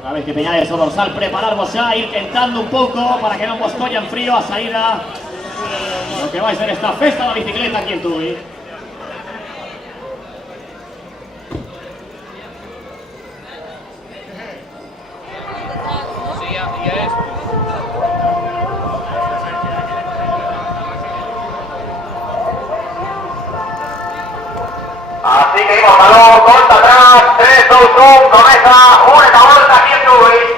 Una vez que Peñales o dorsal, prepararnos ya, ir tentando un poco para que no nos collan frío a salida. Lo que va a ser esta festa de la bicicleta aquí en Tui. Así que vamos, balón, corta atrás, 3, 2, 1, comienza una volta aquí en Tui.